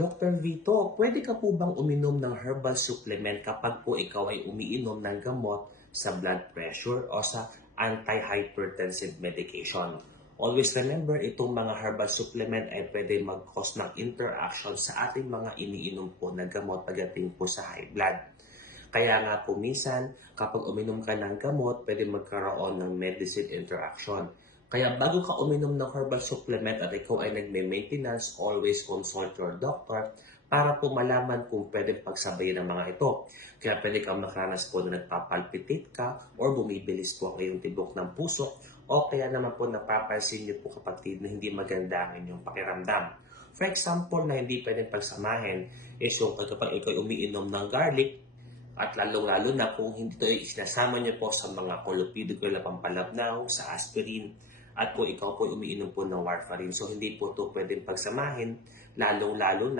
Dr. Vito, pwede ka po bang uminom ng herbal supplement kapag po ikaw ay umiinom ng gamot sa blood pressure o sa anti-hypertensive medication? Always remember, itong mga herbal supplement ay pwede mag-cause ng interaction sa ating mga iniinom po na gamot pagdating po sa high blood. Kaya nga po minsan, kapag uminom ka ng gamot, pwede magkaroon ng medicine interaction. Kaya bago ka uminom ng herbal supplement at ikaw ay nagme-maintenance, always consult your doctor para po malaman kung pwede pagsabayin ng mga ito. Kaya pwede kang makaranas po na nagpapalpitate ka or bumibilis po ang iyong tibok ng puso o kaya naman po napapansin niyo po kapatid na hindi maganda ang inyong pakiramdam. For example, na hindi pwedeng pagsamahin is yung kapag ikaw umiinom ng garlic, at lalong-lalo na kung hindi ito ay sinasama niyo po sa mga clopidogrel na pampalabnaw, sa aspirin, at kung ikaw po umiinom po ng warfarin. So, hindi po ito pwedeng pagsamahin, lalong-lalo